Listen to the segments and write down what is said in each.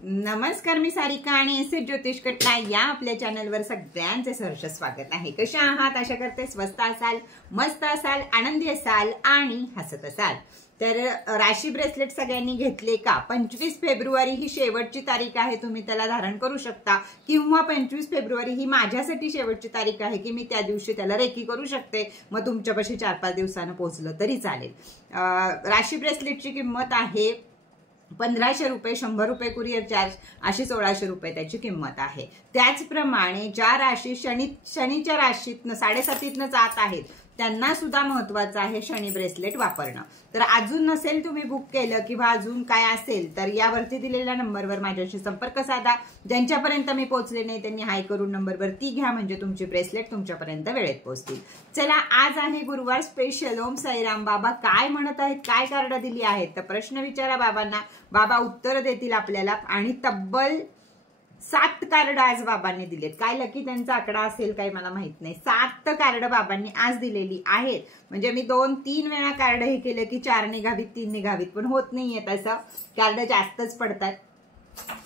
नमस्कार, मी सारिका आणि एस ज्योतिष कट्टा या आपल्या चॅनलवर सगळ्यांचे सहर्ष स्वागत आहे। कशा आहात? आशा करते स्वस्त असाल, मस्त असाल, आनंदी असाल आणि हसत असाल। तर राशी ब्रेसलेट सगळ्यांनी घेतले का? 25 फेब्रुवारी ही शेवटची तारीख आहे, तुम्ही त्याला धारण करू शकता, किंवा 25 फेब्रुवारी ही माझ्यासाठी शेवटची तारीख आहे की मी त्या दिवशी त्याला रेकी करू शकते, मग तुमच्यापाशी 4-5 दिवसांनी पोहोचलं तरी चालेल। राशी ब्रेसलेटची किंमत आहे 1500 रुपये, 100 रुपये कुरिअर चार्ज, अशी 1600 रुपये त्याची किंमत आहे। त्याचप्रमाणे ज्या राशी शनीच्या राशीतनं 7.5 जात आहेत त्यांना सुद्धा महत्त्वाचं आहे शनी ब्रेसलेट वापरणं। तर अजून नसेल तुम्ही बुक केलं किंवा अजून काय असेल तर यावरती दिलेल्या नंबरवर माझ्याशी संपर्क साधा। ज्यांच्यापर्यंत मी पोहोचले नाही त्यांनी हाय करून नंबरवरती घ्या, म्हणजे तुमची ब्रेसलेट तुमच्यापर्यंत वेळेत पोहोचतील। चला, आज आहे गुरुवार स्पेशल। ओम साईराम। बाबा काय म्हणत आहेत, काय कार्ड दिली आहेत? तर प्रश्न विचारा बाबांना, बाबा उत्तर देतील आपल्याला। आणि तब्बल 7 कार्ड आज बाबांनी दिलेत। काय लकी त्यांचा आकडा असेल काही मला माहित नाही। 7 कार्ड बाबांनी आज दिलेली आहेत, म्हणजे मी 2-3 वेळा कार्ड हे केलं की 4 निघावीत, 3 निघावीत, पण होत नाहीये तसं, कार्ड जास्तच पडतात।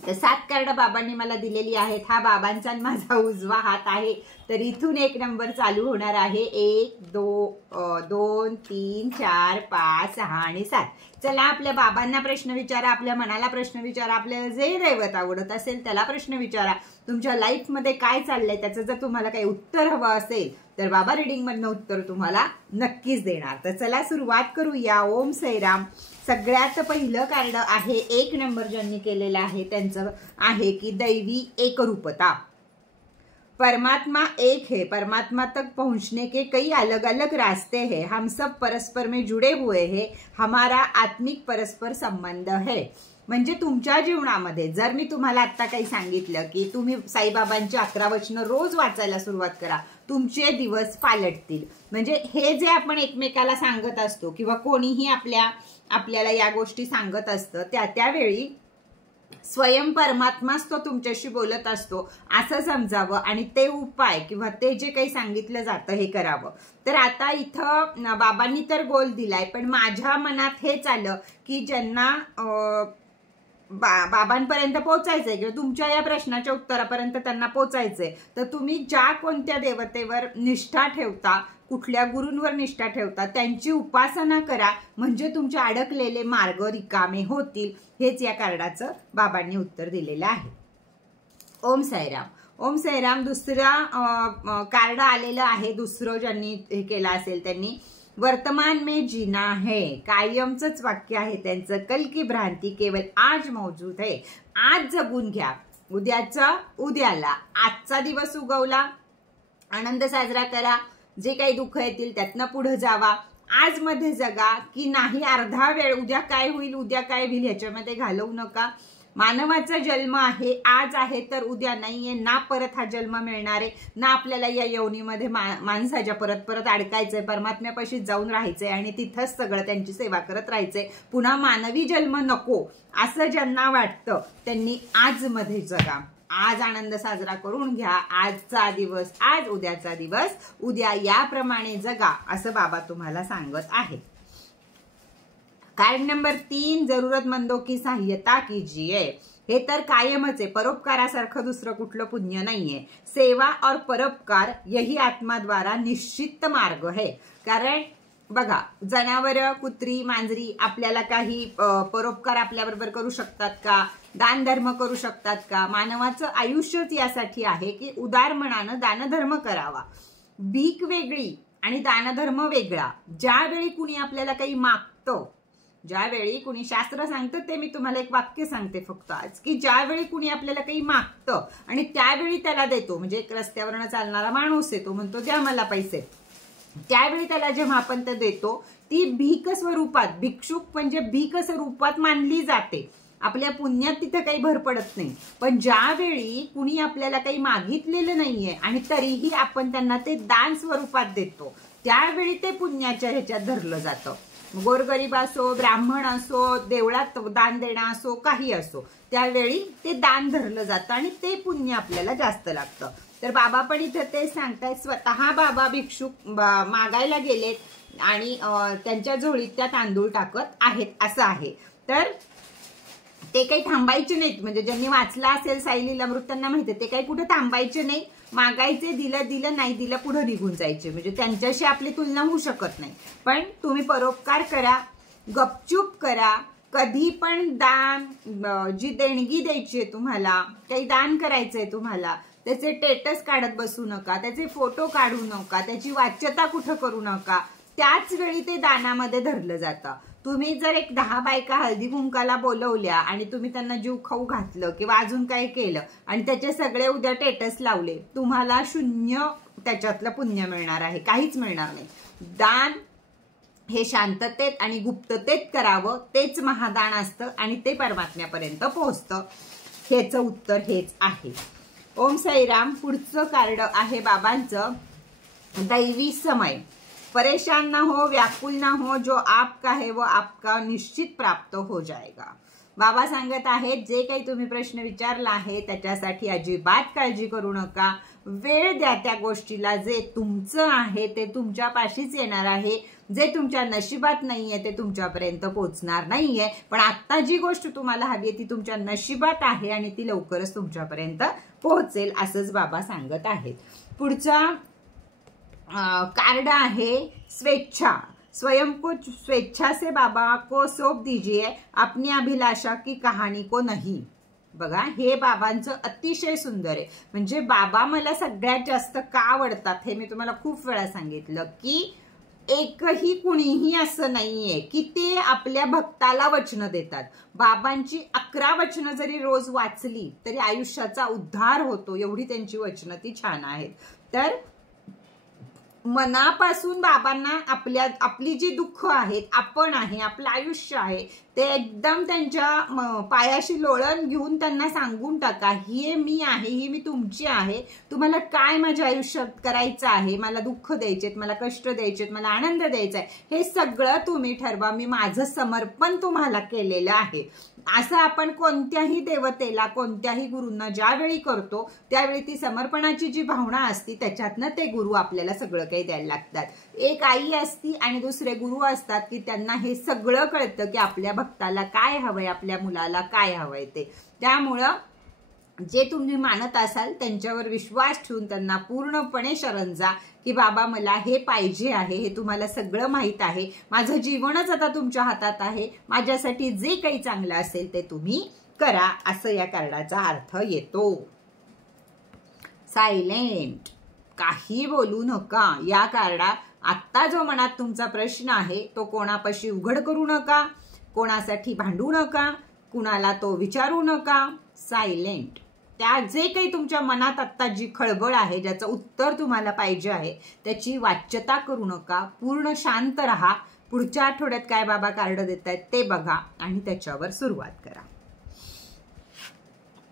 तर 7 कार्ड बाबांनी मला दिलेली आहेत। हा बाबांचा माझा उजवा हात आहे, तर इथून एक नंबर चालू होणार आहे। 1, 2, 3, 4, 5, 6 आणि 7। चला, आपल्या बाबांना प्रश्न विचारा, आपल्या मनाला प्रश्न विचारा, आपल्याला जे दैवत आवडत असेल त्याला प्रश्न विचारा। तुमच्या लाईफ मध्ये काय चाललंय त्याचं जर तुम्हाला काही उत्तर हवं असेल तर बाबा रिडिंग मधनं उत्तर तुम्हाला नक्कीच देणार। तर चला सुरुवात करूया। ओम साईराम। सगळ्यात पहिलं कार्ड आहे 1 नंबर ज्यांनी केलेला आहे त्यांचं आहे की दैवी एकरूपता। परमात्मा एक है, परमात्मा तक पहुंचने के कई अलग अलग रास्ते हैं, हम सब परस्पर में जुड़े हुए हैं, हमारा आत्मिक परस्पर संबंध है। म्हणजे तुमच्या जीवनामध्ये जर मी तुम्हाला आता काही सांगितलं की तुम्ही साईबाबांची 11 वचनं रोज वाचायला सुरुवात करा, तुमचे दिवस पालटतील। म्हणजे हे जे आपण एकमेकाला सांगत असतो किंवा कोणीही आपल्याला या गोष्टी सांगत असतं, त्यावेळी स्वयं परमात्माच तो तुमच्याशी बोलत असतो असं समजावं आणि ते उपाय किंवा ते जे काही सांगितलं जातं हे करावं। तर आता इथं बाबांनी तर गोल दिलाय, पण माझ्या मनात हेच आलं की ज्यांना बाबांपर्यंत पोहोचायचंय किंवा तुमच्या या प्रश्नाच्या उत्तरापर्यंत त्यांना पोहोचायचंय, तर तुम्ही ज्या कोणत्या देवतेवर निष्ठा ठेवता, कुठल्या गुरूंवर निष्ठा ठेवता, त्यांची उपासना करा, म्हणजे तुमचे अडकलेले मार्ग रिकामे होतील। हेच या कार्डाचं बाबांनी उत्तर दिलेलं आहे। ओम साईराम। ओम साईराम। दुसरा कार्ड आलेलं आहे, दुसरं ज्यांनी हे केलं असेल त्यांनी वर्तमान में जीना है, कायमचंच वाक्य आहे त्यांचं। कल की भ्रांती केवल आज मौजूद है, आज जगून घ्या, उद्याचा उद्याला। आजचा दिवस उगवला, आनंद साजरा करा, जे काही दुःख येतील त्यातनं पुढे जावा, आज मध्ये जगा की नाही अर्धा वेळ उद्या काय होईल उद्या काय होईल ह्याच्यामध्ये घालवू नका। मानवाचा जन्म आहे, आज आहे तर उद्या नाहीये, ना परत हा जन्म मिळणार आहे, ना आपल्याला या योनीमध्ये माणसाच्या परत अडकायचंय, परमात्म्यापाशी जाऊन राहायचंय आणि तिथंच सगळं त्यांची सेवा करत राहायचंय, पुन्हा मानवी जन्म नको असं ज्यांना वाटतं त्यांनी आज मध्ये जगा, आज आनंद साजरा करून घ्या, आजचा दिवस आज, उद्याचा दिवस उद्या, याप्रमाणे जगा असं बाबा तुम्हाला सांगत आहेत। कार्ड नंबर 3 जरूरतमंदों की सहायता कीजिए। हे तर कायमच आहे, परोपकारासारखं दुसरं कुठलं पुण्य नाहीये। सेवा और परोपकार यही आत्मा द्वारा निश्चित मार्ग है। कारण बघा, जनावर, कुत्री, मांजरी आपल्याला काही परोपकार आपल्याबरोबर करू शकतात का? दान धर्म करू शकतात का? मानवाचं आयुष्यच यासाठी आहे की उदार मनानं दानधर्म करावा। भीक वेगळी आणि दानधर्म वेगळा। ज्यावेळी कुणी आपल्याला काही मागतं, ज्यावेळी कुणी शास्त्र सांगतं, ते मी तुम्हाला एक वाक्य सांगते फक्त आज, की ज्यावेळी कुणी आपल्याला काही मागतं आणि त्यावेळी त्याला देतो, म्हणजे एक रस्त्यावरनं चालणारा माणूस आहे, तो म्हणतो द्या मला पैसे, त्यावेळी त्याला जेव्हा आपण ते देतो ती भीक स्वरूपात, भिक्षुक म्हणजे भीक स्वरूपात मानली जाते। आपल्या पुण्यात तिथे काही भर पडत नाही। पण ज्यावेळी कुणी आपल्याला काही मागितलेलं नाहीये आणि तरीही आपण त्यांना ते दान स्वरूपात देतो, त्यावेळी ते पुण्याच्या ह्याच्यात धरलं जातं। गोरगरीब असो, ब्राह्मण असो, देवळात दान देणं असो, काही असो, त्यावेळी ते दान धरलं जातं आणि ते पुण्य आपल्याला जास्त लागतं। तर बाबा पण इथे ते सांगतायत, स्वतः बाबा भिक्षुक मागायला गेलेत आणि त्यांच्या झोळीत त्या तांदूळ टाकत आहेत असं आहे। तर ते काही थांबायचे नाहीत. म्हणजे ज्यांनी वाचला असेल साई लीलामृत त्यांना माहिती आहे, ते काही कुठे थांबायचे नाही. मागायचे, दिलं दिलं, नाही दिलं पुढे निघून जायचे. म्हणजे त्यांच्याशी आपली तुलना होऊ शकत नाही. पण तुम्ही परोपकार करा, गपचूप करा. कधी पण दान, जी देणगी द्यायची आहे तुम्हाला, काही दान करायचंय तुम्हाला, त्याचे स्टेटस काढत बसू नका, त्याचे फोटो काढू नका, त्याची वाच्यता कुठं करू नका. त्याच वेळी ते दानामध्ये धरलं जातं. तुम्ही जर एक 10 बायका हळदी कुंकाला बोलवल्या आणि तुम्ही त्यांना जीव खाऊ घातलं किंवा अजून काय केलं आणि त्याचे सगळे उद्या स्टेटस लावले, तुम्हाला 0 त्याच्यातलं पुण्य मिळणार आहे, काहीच मिळणार नाही. दान हे शांततेत आणि गुप्ततेत करावं, तेच महादान असतं आणि ते परमात्म्यापर्यंत पोहोचतं. ह्याचं उत्तर हेच आहे. ओम साईराम. पुढचं कार्ड आहे बाबांचं, दैवी समय. परेशान ना हो, व्याकुल ना हो, जो आपका है वो आपका निश्चित प्राप्त हो जाएगा. बाबा सांगत आहेत, जे काही तुम्ही प्रश्न विचारला आहे त्याच्यासाठी अजिबात काळजी करू नका. वेळ द्या त्या गोष्टीला. जे तुमचं आहे ते तुमच्यापाशीच येणार आहे. जे तुमच्या नशिबात नाहीये ते तुमच्यापर्यंत पोहोचणार नाहीये. पण आता जी गोष्ट तुम्हाला हवी आहे ती तुमच्या नशिबात आहे आणि ती लवकरच तुमच्यापर्यंत पोहोचेल, असंच बाबा सांगत आहेत. पुढचा कार्ड आहे स्वेच्छा. स्वयं को स्वेच्छा से बाबा को सौंप दीजिए अपनी अभिलाषा की कहाणी को नहीं. बघा, हे बाबांचं अतिशय सुंदर आहे. म्हणजे बाबा मला सगळ्यात जास्त का आवडतात हे मी तुम्हाला खूप वेळा सांगितलं की एकही कुणीही असं नाहीये की ते आपल्या भक्ताला वचनं देतात. बाबांची 11 वचनं जरी रोज वाचली तरी आयुष्याचा उद्धार होतो, एवढी त्यांची वचनं ती छान आहेत. तर मनापासून बाबांना आपली जी दुःख आहेत, आपण आहे, आपलं आयुष्य आहे, ते एकदम त्यांच्या पायाशी लोळण घेऊन त्यांना सांगून टाका, ही मी आहे, ही मी तुमची आहे. तुम्हाला काय माझ्या आयुष्यात करायचं आहे, मला दुःख द्यायचेत, मला कष्ट द्यायचेत, मला आनंद द्यायचा आहे, हे सगळं तुम्ही ठरवा. मी माझं समर्पण तुम्हाला केलेलं आहे. असं आपण कोणत्याही देवतेला, कोणत्याही गुरूंना ज्यावेळी करतो त्यावेळी ती समर्पणाची जी भावना असती त्याच्यातनं ते गुरु आपल्याला सगळं काही द्यायला लागतात. एक आई असती आणि दुसरे गुरु असतात की त्यांना हे सगळं कळतं की आपल्या भक्ताला काय हवंय, आपल्या मुलाला काय हवंय ते. त्यामुळं जे तुम्ही मानत असाल त्यांच्यावर विश्वास ठेवून त्यांना पूर्णपणे शरण जा की बाबा मला हे पाहिजे आहे, हे तुम्हाला सगळं माहित आहे, माझं जीवनच आता तुमच्या हातात आहे, माझ्यासाठी जे काही चांगलं असेल ते तुम्ही करा, असं या कार्डाचा अर्थ येतो. सायलेंट. काही बोलू नका. या कार्डात आत्ता जो मनात तुमचा प्रश्न आहे तो कोणापाशी उघड करू नका, कोणासाठी भांडू नका, कुणाला तो विचारू नका. सायलेंट. त्या जे काही तुमच्या मनात आत्ता जी खळबळ आहे, ज्याचं उत्तर तुम्हाला पाहिजे आहे, त्याची वाच्यता करू नका. पूर्ण शांत राहा. पुढच्या आठवड्यात काय बाबा कार्ड देत आहेत ते बघा आणि त्याच्यावर सुरुवात करा.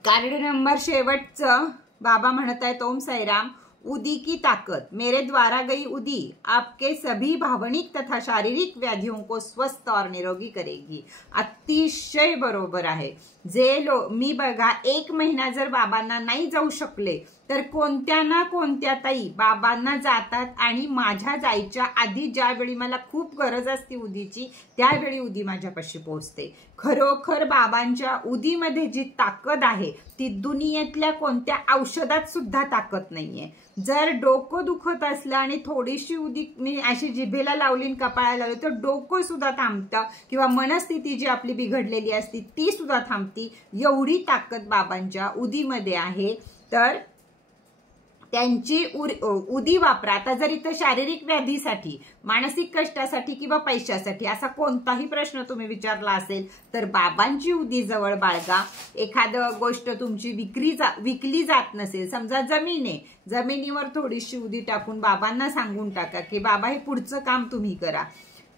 कार्ड नंबर शेवटचं बाबा म्हणत आहेत, ओम साईराम. उदी की ताकत मेरे द्वारा गई उदी आपके सभी भावनिक तथा शारीरिक व्याधियों को स्वस्थ और निरोगी करेगी. अतिशय बरोबर आहे. मी बघा 1 महिना जर बाबांना नाही जाऊ शकले तर कोणत्या ना कोणत्या ताई बाबांना जातात आणि माझ्या जायच्या आधी ज्यावेळी मला खूप गरज असते उदीची त्यावेळी उदी माझ्यापाशी पोहोचते. खरोखर बाबांच्या उदीमध्ये जी ताकद आहे ती दुनियेतल्या कोणत्या औषधात सुद्धा ताकद नाहीये. जर डोकं दुखत असलं आणि थोडीशी उदी मी अशी जिभेला लावली, कपाळाला लावली, तर डोकं सुद्धा थांबतं किंवा मनस्थिती जी आपली बिघडलेली असती ती सुद्धा थांबती. एवढी ताकद बाबांच्या उदीमध्ये आहे. तर त्यांची उदी वापरा. आता जर इथं शारीरिक व्याधीसाठी, मानसिक कष्टासाठी किंवा पैशासाठी असा कोणताही प्रश्न तुम्ही विचारला असेल तर बाबांची उदी जवळ बाळगा. एखादं गोष्ट तुमची विकली जात नसेल, समजा जमीन आहे, जमिनीवर थोडीशी उदी टाकून बाबांना सांगून टाका की बाबा हे पुढचं काम तुम्ही करा.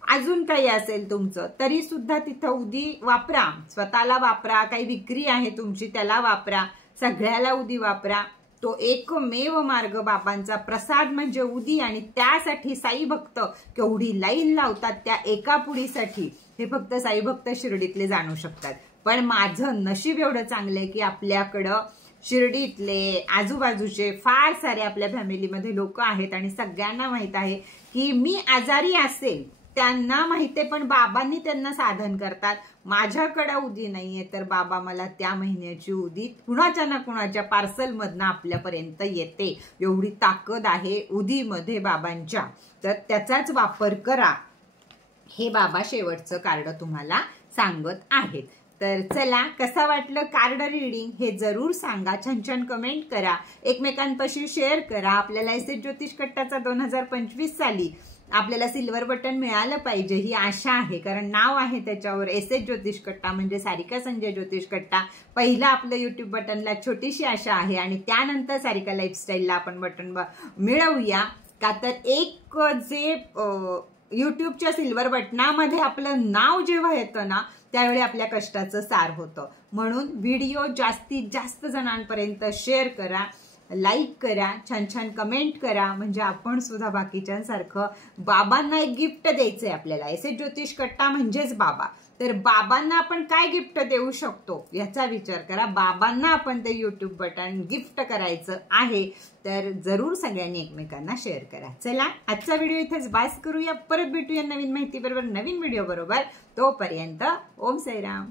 अजून काही असेल तुमचं तरी सुद्धा तिथं उदी वापरा. स्वतःला वापरा. काही विक्री आहे तुमची त्याला वापरा. सगळ्याला उदी वापरा. तो एकमेव मार्ग बाबांचा प्रसाद म्हणजे उदी. आणि त्यासाठी साई भक्त केवढी लाईन लावतात त्या एका पुडीसाठी हे फक्त साई भक्त शिर्डीतले जाणू शकतात. पण माझं नशीब एवढं चांगलंय की आपल्याकडं शिर्डीतले, आजूबाजूचे फार सारे आपल्या फॅमिलीमध्ये लोक आहेत आणि सगळ्यांना माहित आहे की मी आजारी असेल त्यांना माहितीये, पण बाबांनी त्यांना साधन करतात. माझ्याकडे उदी नाहीये तर बाबा मला त्या महिन्याची उदी कुणाच्या ना कुणाच्या पार्सल मधनं आपल्यापर्यंत येते. एवढी ताकद आहे उदीमध्ये बाबांच्या, तर त्याचाच वापर करा, हे बाबा शेवटचं कार्ड तुम्हाला सांगत आहेत. तर चला, कसं वाटलं कार्ड रीडिंग हे जरूर सांगा, छान छान कमेंट करा, एकमेकांपाशी शेअर करा. आपल्याला एसएच ज्योतिष कट्टाचा 2025 साली आपल्याला सिल्वर बटन मिळालं पाहिजे ही आशा आहे, कारण नाव आहे त्याच्यावर एसएच ज्योतिष कट्टा, म्हणजे सारिका संजय ज्योतिष कट्टा. पहिला आपलं युट्यूब बटनला छोटीशी आशा आहे आणि त्यानंतर सारिका लाईफस्टाईलला आपण बटन मिळवूया. का तर एक जे युट्यूबच्या सिल्वर बटनामध्ये आपलं नाव जेव्हा येतं ना, त्यावेळी आपल्या कष्टाचं सार होतं. म्हणून व्हिडिओ जास्तीत जास्त जणांपर्यंत शेअर करा, लाईक करा, छान छान कमेंट करा, म्हणजे आपण सुद्धा बाकीच्यांसारखं बाबांना एक गिफ्ट द्यायचंय आपल्याला. एसएच ज्योतिष कट्टा म्हणजेच बाबा, तर बाबांना आपण काय गिफ्ट देऊ शकतो याचा विचार करा. बाबांना आपण ते युट्यूब बटन गिफ्ट करायचं आहे, तर जरूर सगळ्यांनी एकमेकांना शेअर करा. चला, आजचा व्हिडिओ इथेच बास करूया. परत भेटूया नवीन माहिती बरोबर, नवीन व्हिडिओ बरोबर. तोपर्यंत ओम साईराम.